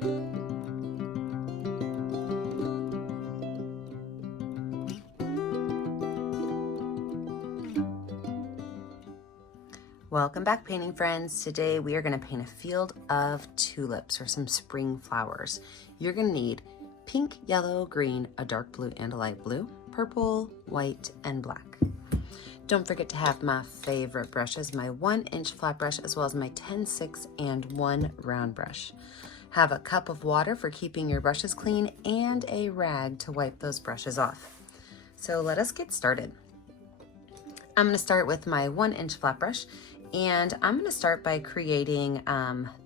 Welcome back, painting friends. Today we are going to paint a field of tulips, or some spring flowers. You're going to need pink, yellow, green, a dark blue and a light blue, purple, white, and black. Don't forget to have my favorite brushes, my 1-inch flat brush, as well as my 10-6 and 1 round brush. Have a cup of water for keeping your brushes clean and a rag to wipe those brushes off. So let us get started. I'm going to start with my 1-inch flat brush, and I'm going to start by creating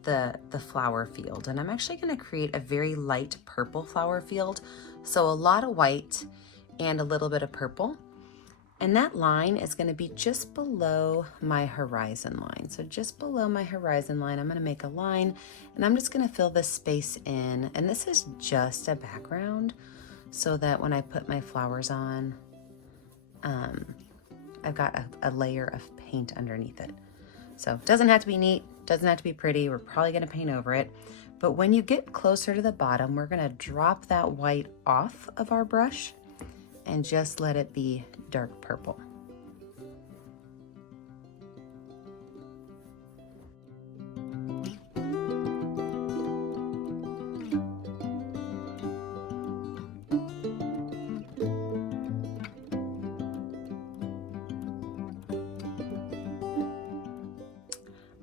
the flower field. And I'm actually going to create a very light purple flower field, so a lot of white and a little bit of purple. And that line is going to be just below my horizon line. So just below my horizon line, I'm going to make a line, and I'm just going to fill this space in. And this is just a background so that when I put my flowers on, I've got a layer of paint underneath it. So it doesn't have to be neat, doesn't have to be pretty. We're probably going to paint over it. But when you get closer to the bottom, we're going to drop that white off of our brush and just let it be dark purple.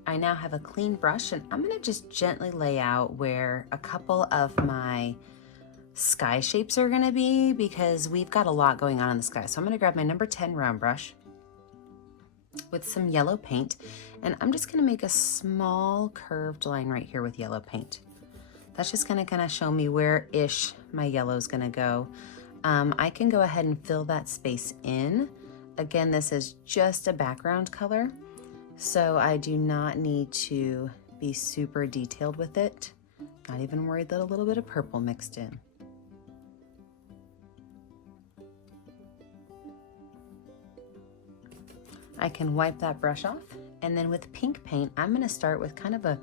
I now have a clean brush, and I'm going to just gently lay out where a couple of my sky shapes are going to be, because we've got a lot going on in the sky. So I'm going to grab my number 10 round brush with some yellow paint, and I'm just going to make a small curved line right here with yellow paint. That's just going to kind of show me where-ish my yellow is going to go. I can go ahead and fill that space in. Again, this is just a background color, so I do not need to be super detailed with it. Not even worried that a little bit of purple mixed in. I can wipe that brush off, and then with pink paint, I'm going to start with kind of a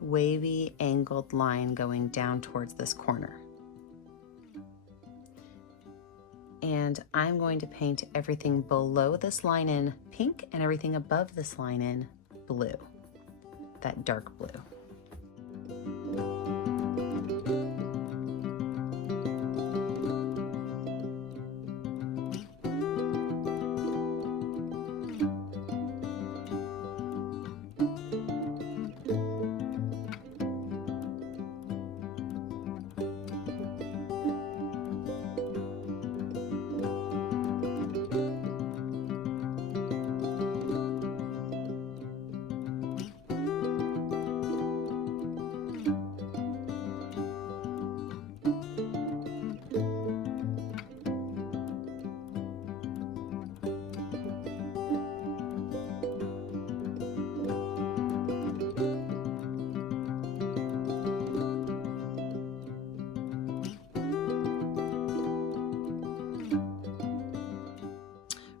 wavy angled line going down towards this corner. And I'm going to paint everything below this line in pink and everything above this line in blue, that dark blue.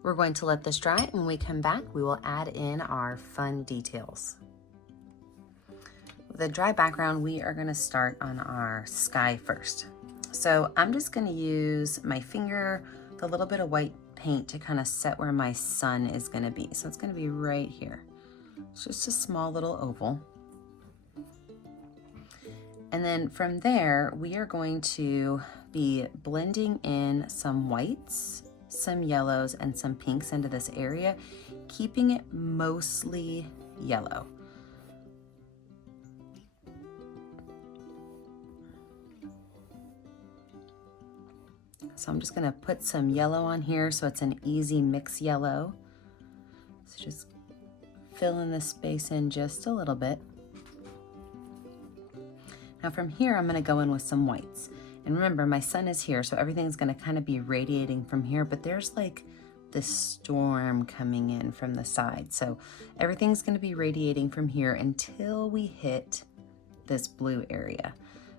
We're going to let this dry, and when we come back, we will add in our fun details. With the dry background, we are going to start on our sky first. So I'm just going to use my finger, the little bit of white paint, to kind of set where my sun is going to be. So it's going to be right here. It's just a small little oval. And then from there, we are going to be blending in some whites, some yellows, and some pinks into this area, keeping it mostly yellow. So I'm just going to put some yellow on here so it's an easy mix yellow. So just fill in this space in just a little bit. Now from here, I'm going to go in with some whites. And remember, my sun is here, so everything's going to kind of be radiating from here, but there's like this storm coming in from the side. So everything's going to be radiating from here until we hit this blue area.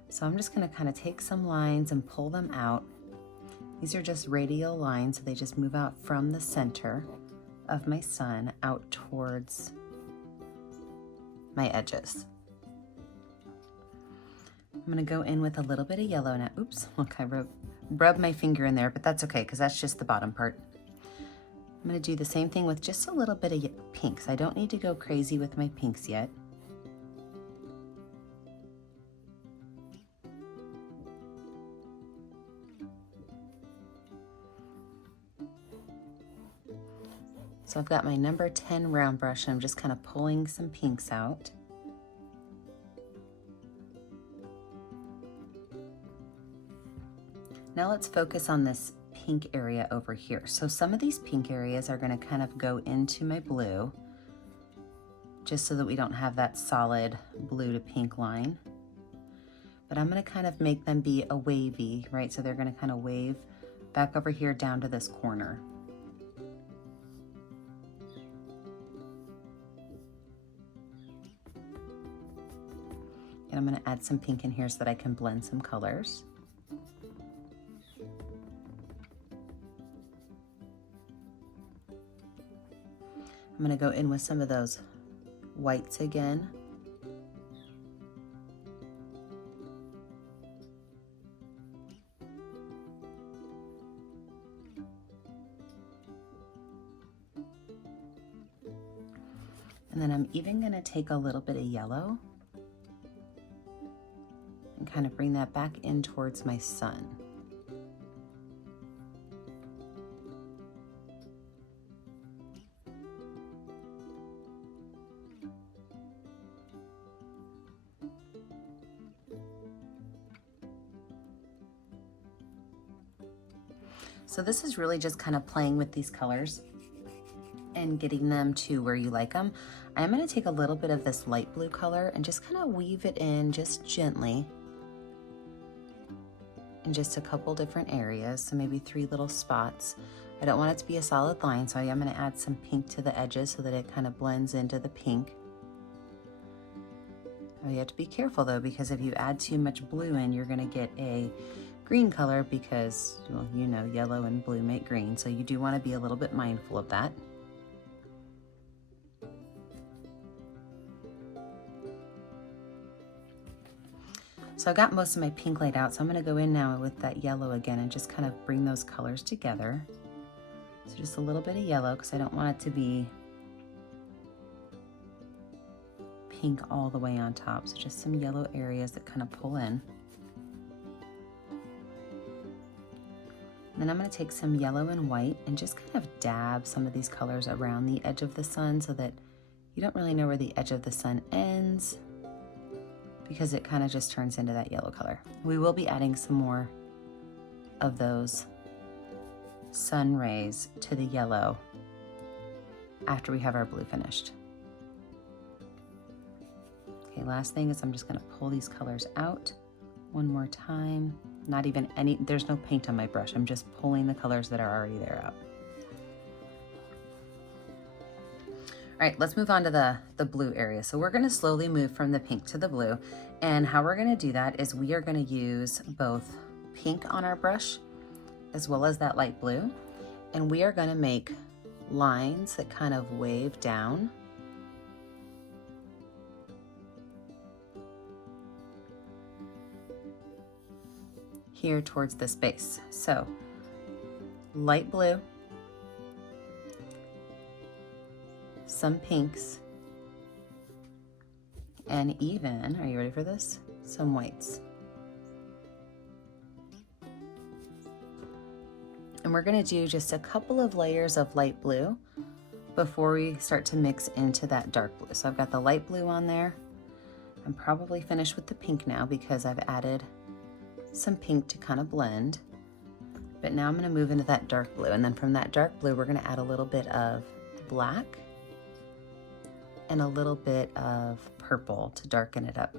So I'm just going to kind of take some lines and pull them out. These are just radial lines, so they just move out from the center of my sun out towards my edges. I'm gonna go in with a little bit of yellow now. Oops, look, I rubbed my finger in there, but that's okay because that's just the bottom part. I'm gonna do the same thing with just a little bit of pinks. I don't need to go crazy with my pinks yet. So I've got my number 10 round brush and I'm just kind of pulling some pinks out. Now let's focus on this pink area over here. So some of these pink areas are going to kind of go into my blue, just so that we don't have that solid blue to pink line. But I'm going to kind of make them be a wavy, right? So they're going to kind of wave back over here down to this corner. And I'm going to add some pink in here so that I can blend some colors. I'm going to go in with some of those whites again. And then I'm even going to take a little bit of yellow and kind of bring that back in towards my sun. So this is really just kind of playing with these colors and getting them to where you like them. I'm going to take a little bit of this light blue color and just kind of weave it in just gently in just a couple different areas, so maybe 3 little spots. I don't want it to be a solid line, so I am going to add some pink to the edges so that it kind of blends into the pink. Oh, you have to be careful though, because if you add too much blue in, you're going to get a green color because, well, you know, yellow and blue make green, so you do want to be a little bit mindful of that. So I've got most of my pink laid out, so I'm going to go in now with that yellow again and just kind of bring those colors together. So just a little bit of yellow because I don't want it to be pink all the way on top. So just some yellow areas that kind of pull in. And then I'm going to take some yellow and white and just kind of dab some of these colors around the edge of the sun so that you don't really know where the edge of the sun ends, because it kind of just turns into that yellow color. We will be adding some more of those sun rays to the yellow after we have our blue finished. Okay, last thing is I'm just going to pull these colors out one more time. Not even any, there's no paint on my brush. I'm just pulling the colors that are already there out. All right, let's move on to the blue area. So we're going to slowly move from the pink to the blue. And how we're going to do that is we are going to use both pink on our brush as well as that light blue. And we are going to make lines that kind of wave down. Here towards this base. So light blue, some pinks, and even, are you ready for this? Some whites. And we're going to do just a couple of layers of light blue before we start to mix into that dark blue. So I've got the light blue on there. I'm probably finished with the pink now because I've added some pink to kind of blend. But now I'm going to move into that dark blue, and then from that dark blue we're going to add a little bit of black and a little bit of purple to darken it up.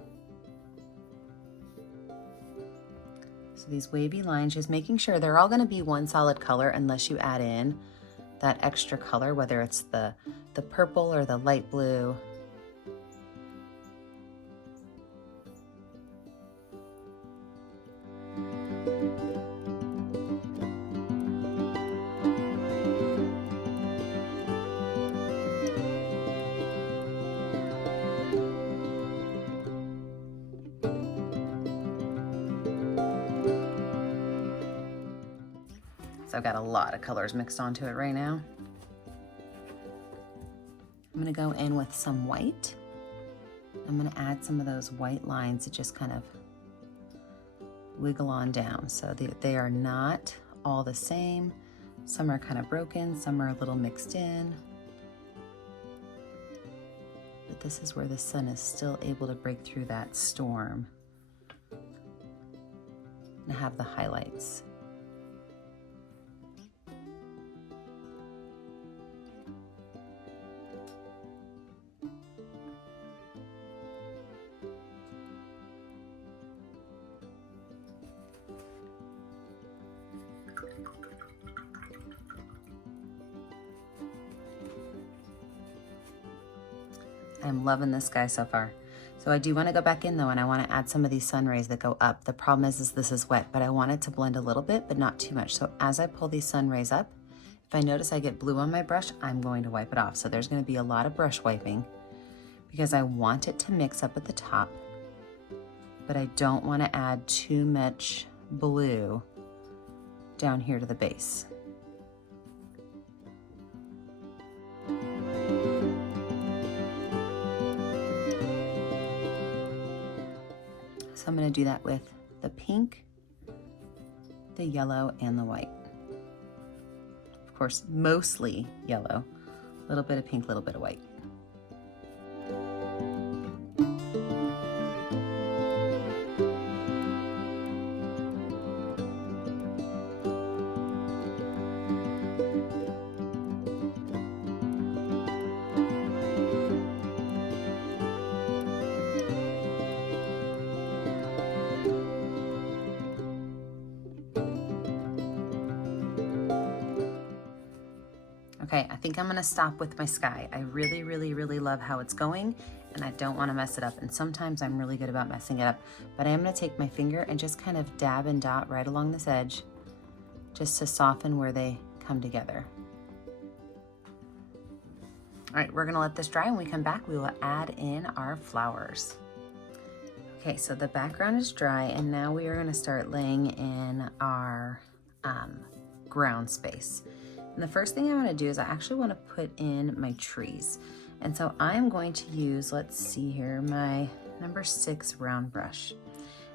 So these wavy lines, just making sure they're all going to be one solid color unless you add in that extra color, whether it's the purple or the light blue. So I've got a lot of colors mixed onto it right now. I'm gonna go in with some white. I'm gonna add some of those white lines that just kind of wiggle on down. So they are not all the same. Some are kind of broken, some are a little mixed in. But this is where the sun is still able to break through that storm and have the highlights. I'm loving this guy so far. So I do want to go back in though, and I want to add some of these sun rays that go up. The problem is this is wet, but I want it to blend a little bit, but not too much. So as I pull these sun rays up, if I notice I get blue on my brush, I'm going to wipe it off. So there's going to be a lot of brush wiping because I want it to mix up at the top, but I don't want to add too much blue down here to the base. So I'm going to do that with the pink, the yellow, and the white. Of course, mostly yellow, a little bit of pink, a little bit of white. Okay, I think I'm gonna stop with my sky. I really, really, really love how it's going, and I don't wanna mess it up. And sometimes I'm really good about messing it up, but I am gonna take my finger and just kind of dab and dot right along this edge, just to soften where they come together. All right, we're gonna let this dry. When we come back, we will add in our flowers. Okay, so the background is dry, and now we are gonna start laying in our ground space. And the first thing I want to do is I actually want to put in my trees. And so I'm going to use, let's see here, my number 6 round brush.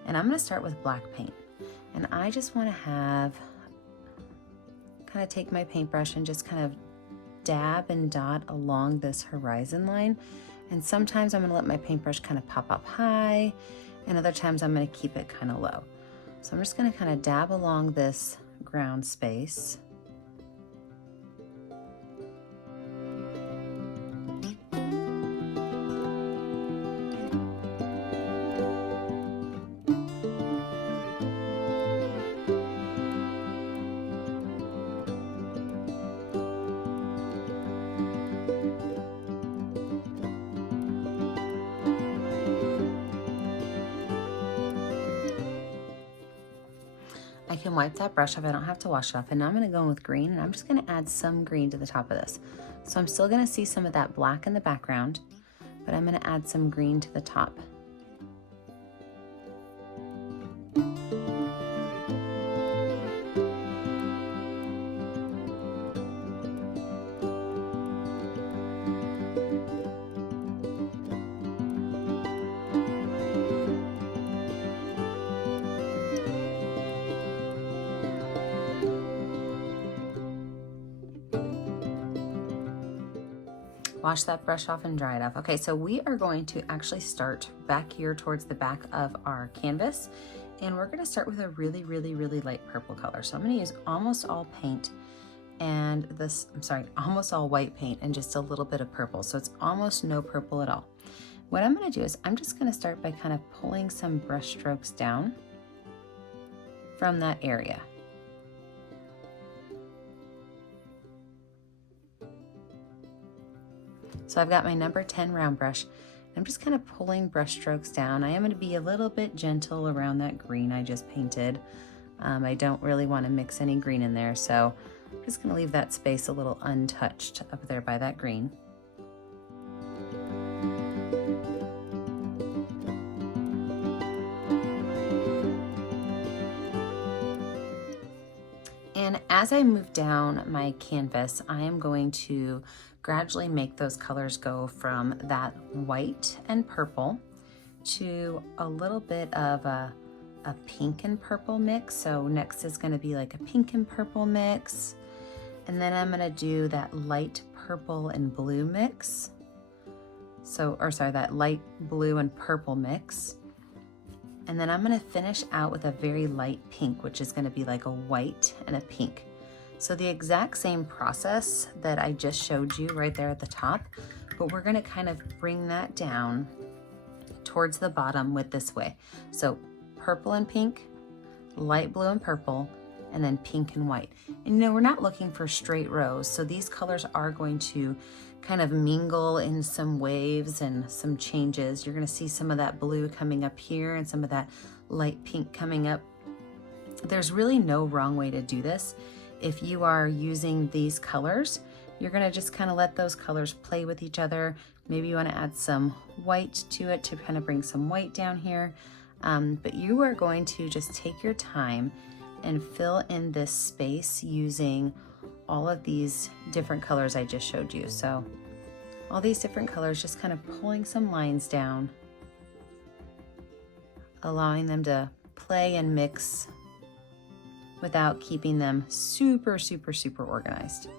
And I'm going to start with black paint. And I just want to kind of take my paintbrush and just kind of dab and dot along this horizon line. And sometimes I'm going to let my paintbrush kind of pop up high, and other times I'm going to keep it kind of low. So I'm just going to kind of dab along this ground space. I can wipe that brush off, I don't have to wash it off. And now I'm gonna go in with green, and I'm just gonna add some green to the top of this. So I'm still gonna see some of that black in the background, but I'm gonna add some green to the top. Wash that brush off and dry it off. Okay, so we are going to actually start back here towards the back of our canvas, and we're gonna start with a really, really, really light purple color. So I'm gonna use almost all paint and almost all white paint and just a little bit of purple. So it's almost no purple at all. What I'm gonna do is I'm just gonna start by kind of pulling some brush strokes down from that area. So I've got my number 10 round brush. I'm just kind of pulling brush strokes down. I am going to be a little bit gentle around that green I just painted. I don't really want to mix any green in there, so I'm just going to leave that space a little untouched up there by that green. And as I move down my canvas, I am going to gradually make those colors go from that white and purple to a little bit of a pink and purple mix. So next is going to be like a pink and purple mix. And then I'm going to do that light purple and blue mix. That light blue and purple mix. And then I'm going to finish out with a very light pink, which is going to be like a white and a pink. So the exact same process that I just showed you right there at the top, but we're going to kind of bring that down towards the bottom with this way. So purple and pink, light blue and purple, and then pink and white. And we're not looking for straight rows, so these colors are going to kind of mingle in some waves and some changes. You're going to see some of that blue coming up here and some of that light pink coming up. There's really no wrong way to do this. If you are using these colors, you're going to just kind of let those colors play with each other. Maybe you want to add some white to it to kind of bring some white down here. But you are going to just take your time and fill in this space using all of these different colors I just showed you. So all these different colors, just kind of pulling some lines down, allowing them to play and mix without keeping them super, super, super organized.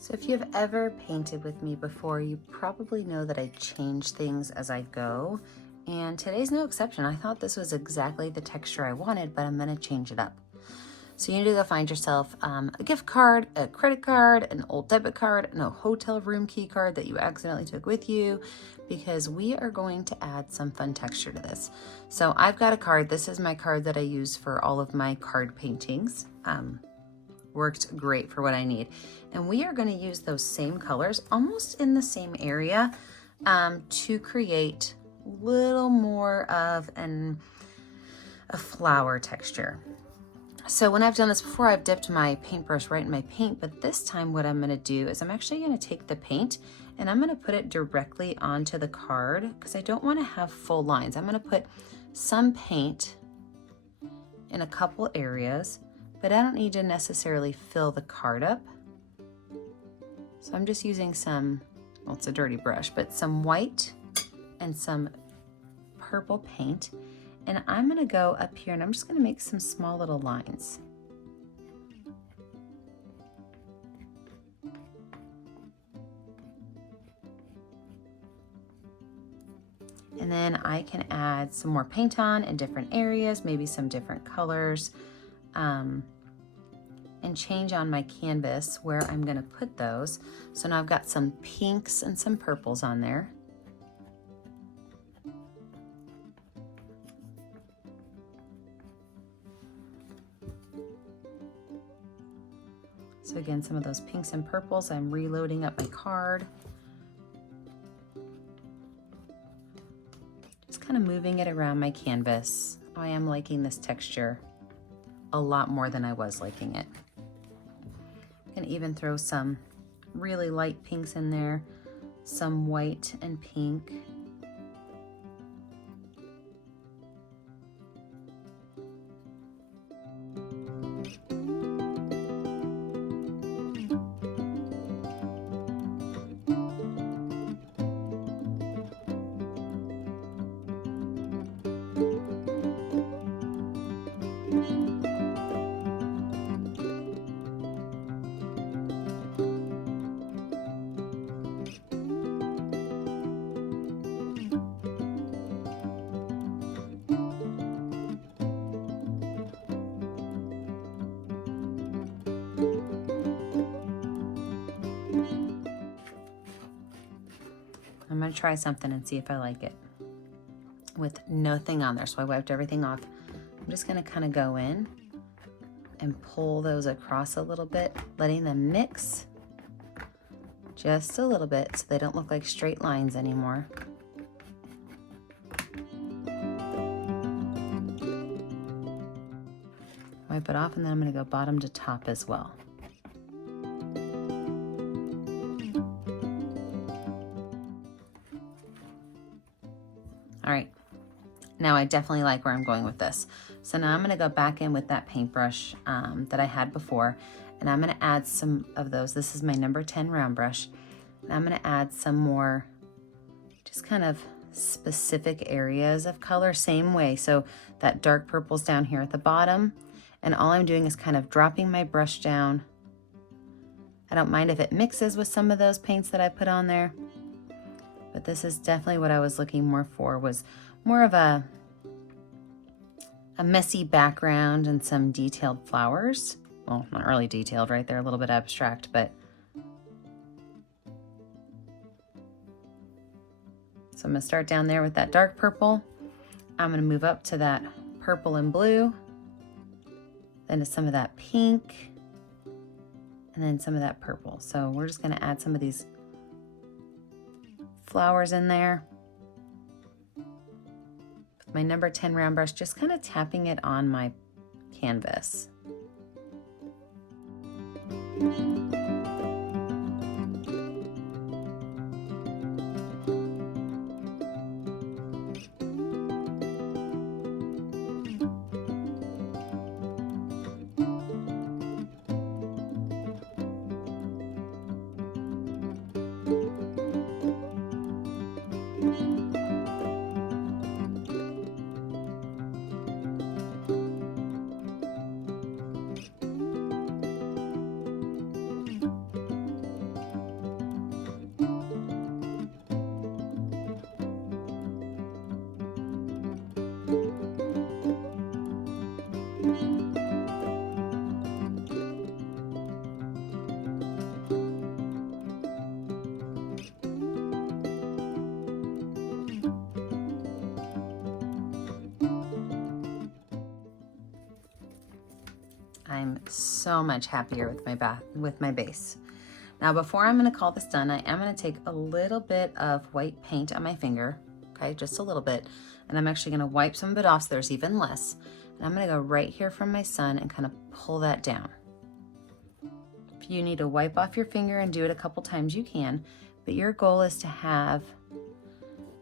So if you've ever painted with me before, you probably know that I change things as I go, and today's no exception. I thought this was exactly the texture I wanted, but I'm gonna change it up. So you need to go find yourself a gift card, a credit card, an old debit card, and a hotel room key card that you accidentally took with you, because we are going to add some fun texture to this. So I've got a card. This is my card that I use for all of my card paintings. Worked great for what I need. And we are going to use those same colors almost in the same area to create a little more of a flower texture. So when I've done this before, I've dipped my paintbrush right in my paint, but this time what I'm going to do is I'm actually going to take the paint and I'm going to put it directly onto the card because I don't want to have full lines. I'm going to put some paint in a couple areas, but I don't need to necessarily fill the card up. So I'm just using some, well, it's a dirty brush, but some white and some purple paint. And I'm gonna go up here and I'm just gonna make some small little lines. And then I can add some more paint on in different areas, maybe some different colors. And change on my canvas where I'm going to put those. So now I've got some pinks and some purples on there. So again, some of those pinks and purples, I'm reloading up my card. Just kind of moving it around my canvas. I am liking this texture a lot more than I was liking it. I can even throw some really light pinks in there, some white and pink. I'm gonna try something and see if I like it with nothing on there. So I wiped everything off. I'm just gonna kind of go in and pull those across a little bit, letting them mix just a little bit so they don't look like straight lines anymore. Wipe it off, and then I'm gonna go bottom to top as well. All right, now I definitely like where I'm going with this. So now I'm gonna go back in with that paintbrush that I had before, and I'm gonna add some of those. This is my number 10 round brush. And I'm gonna add some more just kind of specific areas of color, same way. So that dark purple's down here at the bottom, and all I'm doing is kind of dropping my brush down. I don't mind if it mixes with some of those paints that I put on there, but this is definitely what I was looking more for, was more of a messy background and some detailed flowers. Well, not really detailed, right? They're a little bit abstract, but so I'm gonna start down there with that dark purple. I'm gonna move up to that purple and blue, then to some of that pink, and then some of that purple. So we're just gonna add some of these flowers in there. With my number 10 round brush, just kind of tapping it on my canvas. I'm so much happier with my base. Now, before I'm gonna call this done, I am gonna take a little bit of white paint on my finger, okay, just a little bit, and I'm actually gonna wipe some of it off so there's even less. And I'm gonna go right here from my sun and kind of pull that down. If you need to wipe off your finger and do it a couple times, you can, but your goal is to have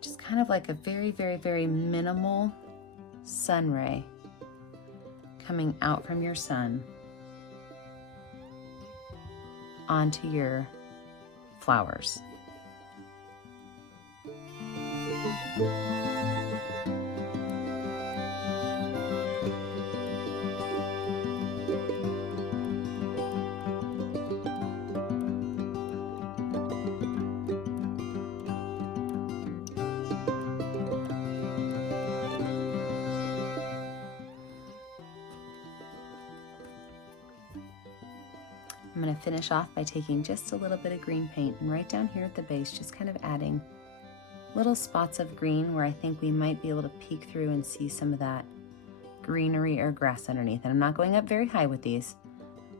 just kind of like a very, very, very minimal sun ray coming out from your sun onto your flowers. I'm going to finish off by taking just a little bit of green paint, and right down here at the base, just kind of adding little spots of green where I think we might be able to peek through and see some of that greenery or grass underneath. And I'm not going up very high with these,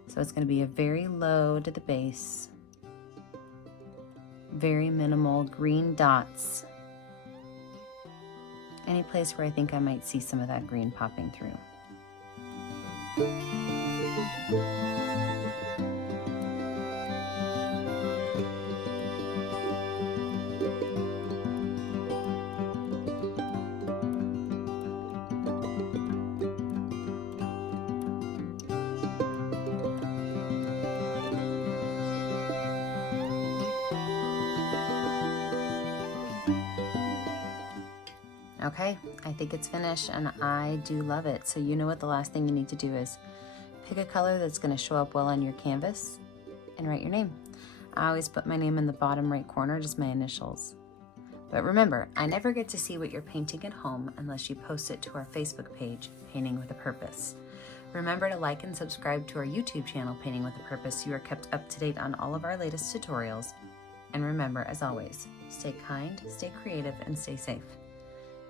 so it's going to be a very low to the base, very minimal green dots. Any place where I think I might see some of that green popping through. Okay, I think it's finished and I do love it. So you know what the last thing you need to do is pick a color that's going to show up well on your canvas and write your name. I always put my name in the bottom right corner, just my initials. But remember, I never get to see what you're painting at home unless you post it to our Facebook page, Painting with a Purpose. Remember to like and subscribe to our YouTube channel, Painting with a Purpose, so you are kept up to date on all of our latest tutorials. And remember, as always, stay kind, stay creative, and stay safe.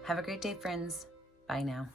Have a great day, friends. Bye now.